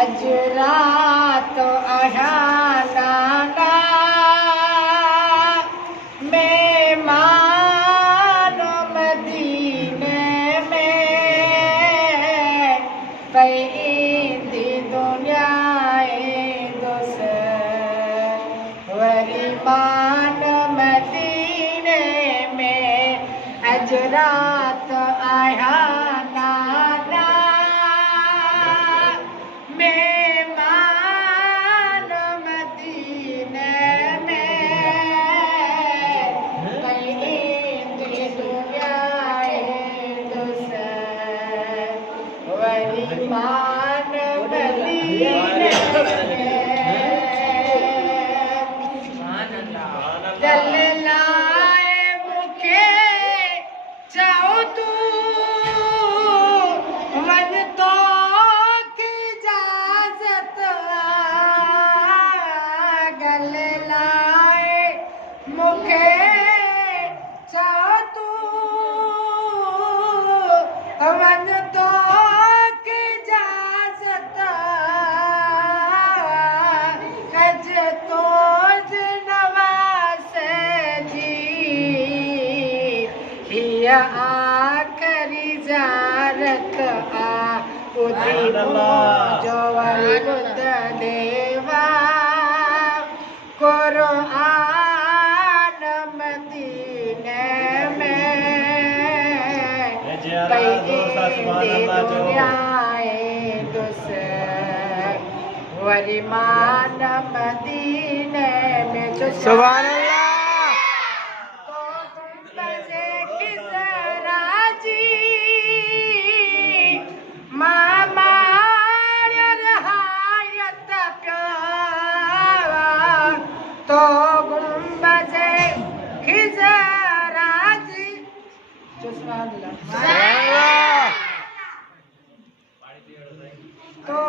अजरात अहाना मेहमान मदीने में पैदी दुनियाए दोस वरीमान मदीने में अजरात अहाना मेहमान मदीने में पैदी दुनियाए दोस वरीमान मदीने दिल लाए मुखे चाहो तू मन तो की इजाजत गल लाए मुखे चाहो तू मन तो की इजाजत कज तो आखरी ज़ारत आ उदी जो वरुद देवा कुरान मदीने में पैदी दुनियाए दुस वरीमान मदीने में सुभान अल्लाह। तो गुंबज़े खिज़राजी तो